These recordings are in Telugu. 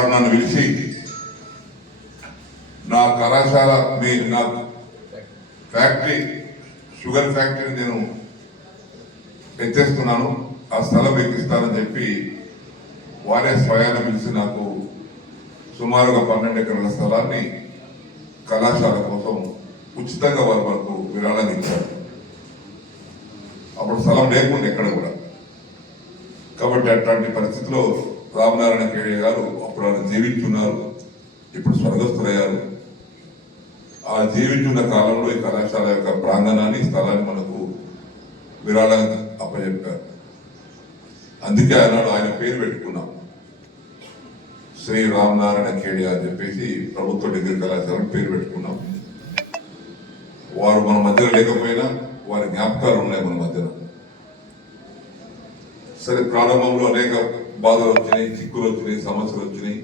వారు నన్ను పిలిచి నా కళాశాల నా ఫ్యాక్టరీ షుగర్ ఫ్యాక్టరీని నేను ఎత్తేస్తున్నాను, ఆ స్థలం ఎక్కిస్తానని చెప్పి వారే స్వయాన పిలిచి నాకు సుమారుగా 12 ఎకరాల స్థలాన్ని కళాశాల కోసం ఉచితంగా వారు మనకు విరాళాన్ని ఇచ్చారు. అప్పుడు స్థలం లేకుండా ఎక్కడ కూడా. కాబట్టి అట్లాంటి పరిస్థితిలో రామనారాయణ కేడి గారు అప్పుడు ఆయన జీవించున్నారు, ఇప్పుడు స్వర్గస్థులయ్యారు. ఆ జీవించున్న కాలంలో ఈ కళాశాల యొక్క ప్రాంగణాన్ని స్థలాన్ని మనకు విరాళంగా అప్పచెప్పారు. అందుకే ఆయన పేరు పెట్టుకున్నాం, శ్రీ రామనారాయణ కేడి అని చెప్పేసి ప్రభుత్వ డిగ్రీ కళాశాల పేరు పెట్టుకున్నాం. వారు మన మధ్యలో లేకపోయినా వారి జ్ఞాపకాలు ఉన్నాయి మన మధ్యన. సరే, ప్రారంభంలో అనేక బాధలు వచ్చినాయి, చిక్కులు వచ్చినాయి, సమస్యలు వచ్చినాయి.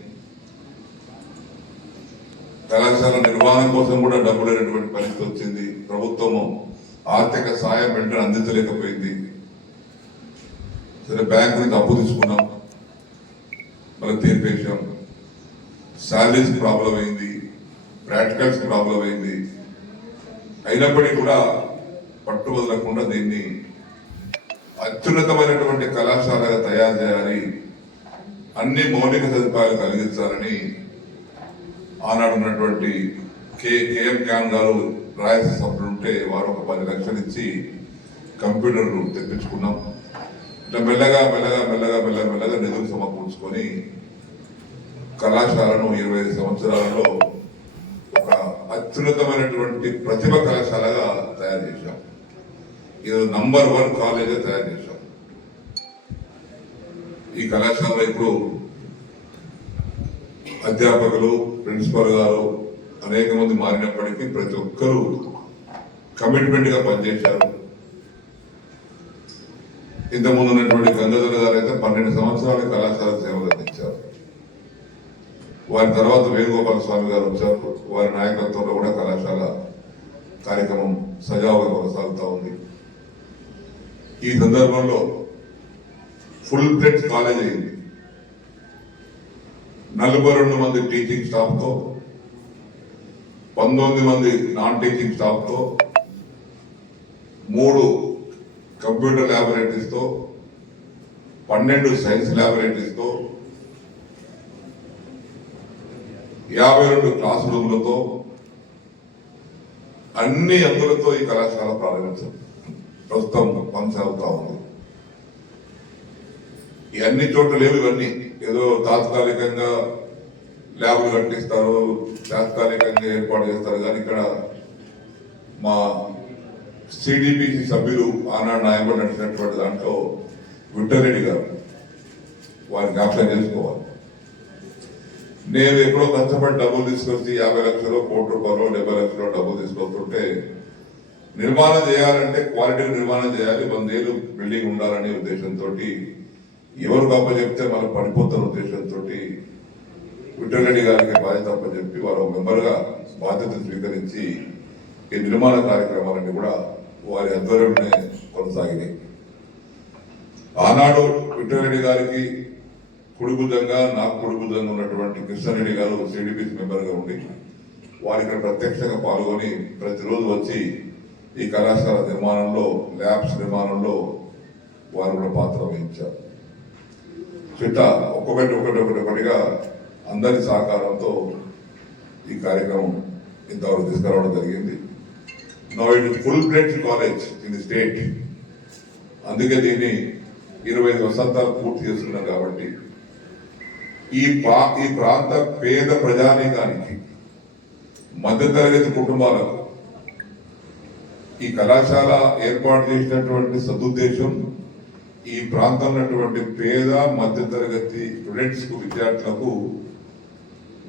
కళాశాల నిర్వహణ కోసం కూడా డబ్బు లేనటువంటి పరిస్థితి వచ్చింది. ప్రభుత్వము ఆర్థిక సాయం వెంటనే అందించలేకపోయింది. సరే, బ్యాంకు నుంచి అప్పు తీసుకున్నాం, మళ్ళీ తీర్పేశాం. శాలరీస్ ప్రాబ్లం అయింది, ప్రాక్టికల్స్ ప్రాబ్లం అయింది. అయినప్పటికీ కూడా పట్టు వదలకుండా దీన్ని అత్యున్నతమైనటువంటి కళాశాలగా తయారు చేయాలి, అన్ని మౌలిక సదుపాయాలు కలిగించాలని ఆనాడు ఉన్నటువంటి కేఎం క్యాన్ గారు రాయలసీమ సభ్యులు ఉంటే వారు ఒక 10 లక్షలు ఇచ్చి కంప్యూటర్లు తెప్పించుకున్నాం. ఇట్లా మెల్లగా మెల్లగా మెల్లగా మెల్లగా మెల్లగా నిధులు సమకూర్చుకొని కళాశాలను 25 సంవత్సరాలలో ఒక అత్యున్నతమైనటువంటి ప్రతిభ కళాశాలగా తయారు చేశాం. ఇది నంబర్ 1 కాలేజీగా తయారు చేశాం. ఈ కళాశాల ఇప్పుడు అధ్యాపకులు, ప్రిన్సిపల్ గారు అనేక మంది మారినప్పటికీ ప్రతి ఒక్కరూ కమిట్మెంట్ గా పనిచేశారు. ఇంతకుముందు ఉన్నటువంటి గంగాధర గారు అయితే 12 సంవత్సరాలు కళాశాల సేవలు అందించారు. వారి తర్వాత వేణుగోపాల స్వామి గారు వచ్చారు. వారి నాయకత్వంలో కూడా కళాశాల కార్యక్రమం సజావుగా కొనసాగుతూ ఉంది. ఈ సందర్భంలో ఫుల్ ఫ్లెడ్జ్ కాలేజ్ అయింది. 42 మంది టీచింగ్ స్టాఫ్ తో, 19 మంది నాన్ టీచింగ్ స్టాఫ్ తో, 3 కంప్యూటర్ ల్యాబొరేటరీస్ తో, 12 సైన్స్ ల్యాబొరేటరీస్ తో, 52 క్లాస్ రూమ్లతో, అన్ని అందులతో ఈ కళాశాల ప్రారంభించారు. ప్రస్తుతం కొనసాగుతా ఉంది. ఈ అన్ని చోట్ల లేవు ఇవన్నీ. ఏదో తాత్కాలికంగా ల్యాబ్లు కట్టిస్తారు, తాత్కాలికంగా ఏర్పాటు చేస్తారు. కానీ ఇక్కడ మా సిడిపిసి సభ్యులు ఆనాడు నాయకుడు నడిచినటువంటి దాంట్లో విఠలరెడ్డి గారు, వారి జ్ఞాపకం చేసుకోవాలి. నేను ఎప్పుడో కష్టపడి డబ్బులు తీసుకొచ్చి 50 లక్షలు, కోటి రూపాయలు, 70 లక్షలు డబ్బులు తీసుకొస్తుంటే నిర్మాణం చేయాలంటే క్వాలిటీ నిర్మాణం చేయాలి, 100 ఏళ్ళు బిల్డింగ్ ఉండాలనే ఉద్దేశంతో, ఎవరు తప్ప చెప్తే మనం పడిపోతున్న ఉద్దేశంతో విఠలరెడ్డి గారికి బాధ్యత తప్ప చెప్పి వారు మెంబర్ గా బాధ్యతను స్వీకరించి ఈ నిర్మాణ కార్యక్రమాలన్నీ కూడా వారి ఆధ్వర్యంలోనే కొనసాగినాయి. ఆనాడు విఠలరెడ్డి గారికి కుడిభుజంగా, నాకు కుడిభుజంగా ఉన్నటువంటి కృష్ణారెడ్డి గారు సిడిపిసి మెంబర్ గా ఉండి వారి ఇక్కడ ప్రత్యక్షంగా పాల్గొని ప్రతిరోజు వచ్చి ఈ కళాశాల నిర్మాణంలో, ల్యాబ్స్ నిర్మాణంలో వారు కూడా పాత్ర వహించారు. చిట్ట ఒకటిగా అందరి సహకారంతో ఈ కార్యక్రమం ఇంతవరకు తీసుకురావడం జరిగింది. Now it is full fledged college in the state. అందుకే దీన్ని 25 వసంతాలు పూర్తి చేస్తున్నాం. కాబట్టి ఈ ప్రాంత పేద ప్రజానీకానికి, మధ్యతరగతి కుటుంబాలకు ఈ కళాశాల ఏర్పాటు చేసినటువంటి సదుద్దేశం ఈ ప్రాంతంలో ఉన్నటువంటి పేద మధ్యతరగతి స్టూడెంట్స్ కు, విద్యార్థులకు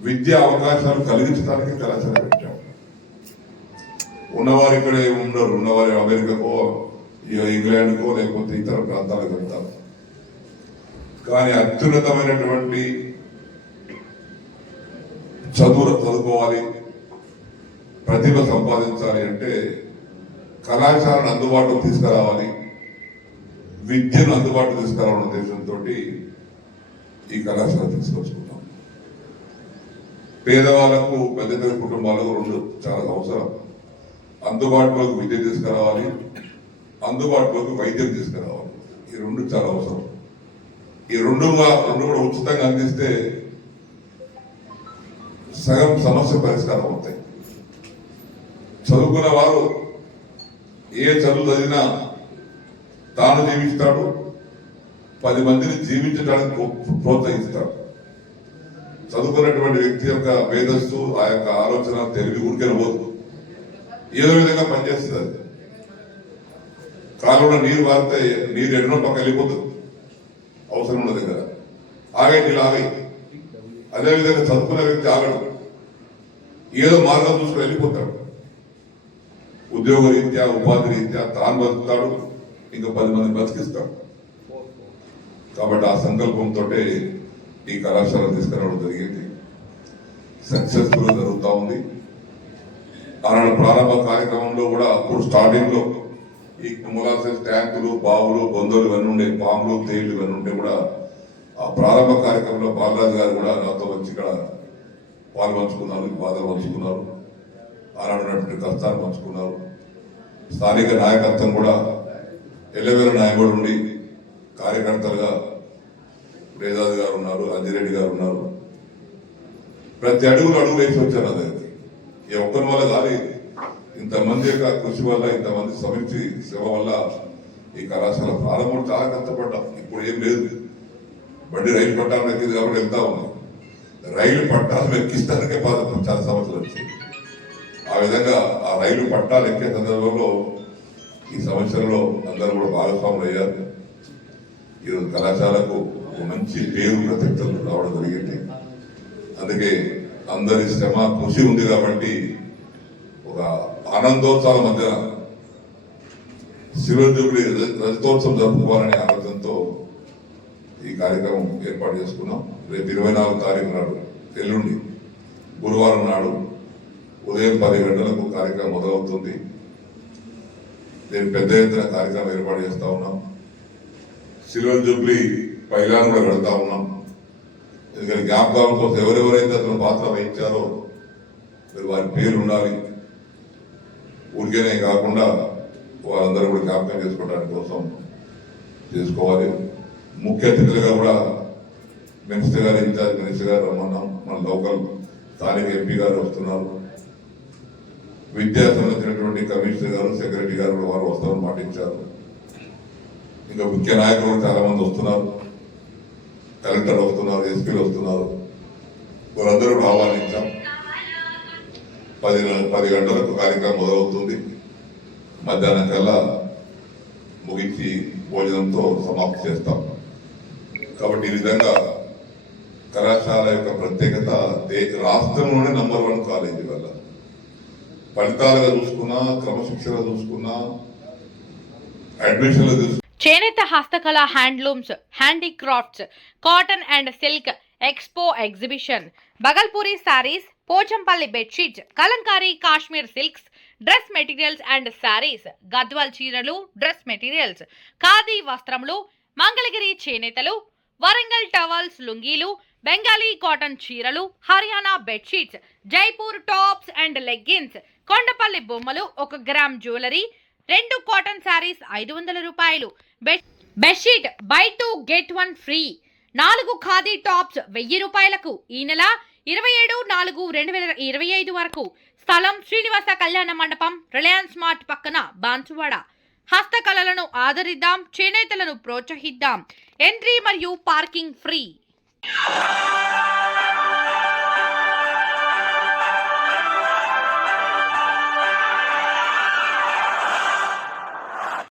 విద్యా అవకాశాలు కలిగించడానికి కళాశాల పెట్టాం. ఉన్నవారు ఇక్కడే ఉండరు, ఉన్నవారు అమెరికాకో, ఇంగ్లాండ్కో లేకపోతే ఇతర ప్రాంతాలకు వెళ్తారు. కానీ అత్యున్నతమైనటువంటి చదువుకోవాలి, ప్రతిభ సంపాదించాలి అంటే కళాశాలను అందుబాటులో తీసుకురావాలి, విద్యను అందుబాటులో తీసుకురావాలనే ఉద్దేశంతో ఈ కళాశాల తీసుకొచ్చుకున్నాం. పేదవాళ్ళకు పెద్ద పెద్ద కుటుంబాలకు రెండు చాలా అవసరం. అందుబాటులోకి విద్య తీసుకురావాలి, అందుబాటులోకి వైద్యం తీసుకురావాలి. ఈ రెండు చాలా అవసరం. ఈ రెండు కూడా ఉచితంగా అందిస్తే సగం సమస్య పరిష్కారం అవుతాయి. చదువుకున్న వారు ఏ చదువు చదివినా తాను జీవిస్తాడు, 10 మందిని జీవించడానికి ప్రోత్సహిస్తాడు. చదువుకున్నటువంటి వ్యక్తి యొక్క మేధస్సు, ఆ యొక్క ఆలోచన తెలివి ఊరికే పోదు, ఏదో విధంగా పనిచేస్తుంది. అది కాలంలో నీరు వారితే నీరు ఎన్నో పక్క వెళ్ళిపోతుంది, అవసరం ఉన్న దగ్గర ఆగే నీళ్ళు ఆగాయి. అదేవిధంగా చదువుకున్న వ్యక్తి ఆగడు, ఏదో మార్గం చూసుకుని వెళ్ళిపోతాడు. ఉద్యోగ రీత్యా, ఉపాధి రీత్యా తాను బతుకుతాడు, ఇంకా 10 మంది బతికిస్తాడు. కాబట్టి ఆ సంకల్పంతో ఈ కళాశాల తీసుకురావడం జరిగింది. సక్సెస్ఫుల్ జరుగుతూ ఉంది. ఆనాడు ప్రారంభ కార్యక్రమంలో కూడా అప్పుడు స్టార్టింగ్ లో ఈ మొలాసెస్ ట్యాంకులు, బావులు, బొందలు ఇవన్నీ ఉండే, పాములు, తేళ్లు ఇవన్నీ ఉంటే కూడా ఆ ప్రారంభ కార్యక్రమంలో బాలరాజు గారు కూడా నాతో వచ్చి ఇక్కడ పాలు పంచుకున్నారు, బాధలు పంచుకున్నారు, ఆనాడున్నటువంటి కష్టాలు పంచుకున్నారు. స్థానిక నాయకత్వం కూడా ఎల్లవేల నాయకుడు ఉండి కార్యకర్తలుగా రేజాద్ గారు ఉన్నారు, అంజిరెడ్డి గారు ఉన్నారు. ప్రతి అడుగు వేసి వచ్చారు. అదైతే ఏ ఒక్కరి వల్ల కాలేదు. ఇంతమంది యొక్క కృషి వల్ల, ఇంతమంది సమితి సేవ వల్ల ఈ కళాశాల ప్రారంభం చాలా కష్టపడ్డాం. ఇప్పుడు ఏం లేదు, బండి రైలు పట్టాలను ఎక్కింది కాబట్టి వెళ్తా ఉన్నాం. రైలు పట్టాలు ఎక్కిస్తానికే చాలా సమస్యలు వచ్చాయి. ఆ విధంగా ఆ రైలు పట్టాలు ఎక్కే సందర్భంలో ఈ సమస్యలలో అందరూ కూడా భాగస్వాములు అయ్యారు. ఈరోజు కళాశాలకు మంచి పేరు ప్రతిష్టలు రావడం జరిగింది. అందుకే అందరి శ్రమ కృషి ఉంది కాబట్టి ఒక ఆనందోత్సవాల మధ్య సిల్వర్ జూబ్లీ రజతోత్సవం జరుపుకోవాలనే ఆలోచనతో ఈ కార్యక్రమం ఏర్పాటు చేసుకున్నాం. రేపు 24 తారీఖు నాడు, ఎల్లుండి గురువారం నాడు ఉదయం 10 గంటలకు కార్యక్రమం మొదలవుతుంది. నేను పెద్ద ఎత్తున కార్యక్రమం ఏర్పాటు చేస్తా ఉన్నాం. సిల్వర్ జూబ్లీ పైలాన్ కూడా కడతా ఉన్నాం. ఎందుకంటే జ్ఞాపకాల కోసం ఎవరెవరైతే అతను పాత్ర వహించారో వారి పేర్లు ఉండాలి. ఊరికేనే కాకుండా వారందరూ కూడా జ్ఞాపకం చేసుకోవడానికి కోసం చేసుకోవాలి. ముఖ్య అతిథులుగా కూడా మినిస్టర్ గారు, ఇన్ఛార్జ్ మినిస్టర్ గారు రమ్మన్నాం. మన లోకల్ స్థానిక ఎంపీ గారు వస్తున్నారు. విద్యా సంబంధించినటువంటి కమిషనర్ గారు, సెక్రటరీ గారు కూడా వారు వస్తామని పాటించారు. ఇంకా ముఖ్య నాయకులు కూడా చాలా మంది వస్తున్నారు. కలెక్టర్ వస్తున్నారు, ఎస్పీలు వస్తున్నారు. వారందరూ కూడా ఆహ్వానించాం. 10 గంటలకు కార్యక్రమం మొదలవుతుంది. మధ్యాహ్నం కల్లా ముగించి భోజనంతో సమాప్తి చేస్తాం. కాబట్టి ఈ విధంగా కళాశాల యొక్క ప్రత్యేకత రాష్ట్రంలోనే నంబర్ 1 కాలేజీ వల్ల ఫలితాలుగా చూసుకున్నా, క్రమశిక్షణ చూసుకున్నా, అడ్మిషన్లు చూసుకున్నా, చేనేత హస్తకళ, handlooms, handicrafts, cotton and silk expo exhibition, Bhagalpuri sarees, Pochampally bedsheets, Kalamkari Kashmir silks, dress materials and sarees, Gadwal చీరలు, డ్రెస్ మెటీరియల్స్, ఖాదీ వస్త్రములు, మంగళగిరి చేనేతలు, వరంగల్ టవల్స్, లుంగీలు, బెంగాలీ కాటన్ చీరలు, Haryana bedsheets, Jaipur tops and leggings, Kondapalli బొమ్మలు, 1 గ్రామ్ జ్యువెలరీ, 2 కాటన్ సారీస్ 500 రూపాయలు, bedsheet buy 2 get 1 free, 4 khadi tops 1000 రూపాయలకు. ఈ నెల 27/4/2025 వరకు. స్థలం శ్రీనివాస కళ్యాణ మండపం, రిలయన్స్ మార్ట్ పక్కన, బాన్సువాడ. హస్తకళలను ఆదరిద్దాం, చేనేతలను ప్రోత్సహిద్దాం. ఎంట్రీ మరియు పార్కింగ్ ఫ్రీ.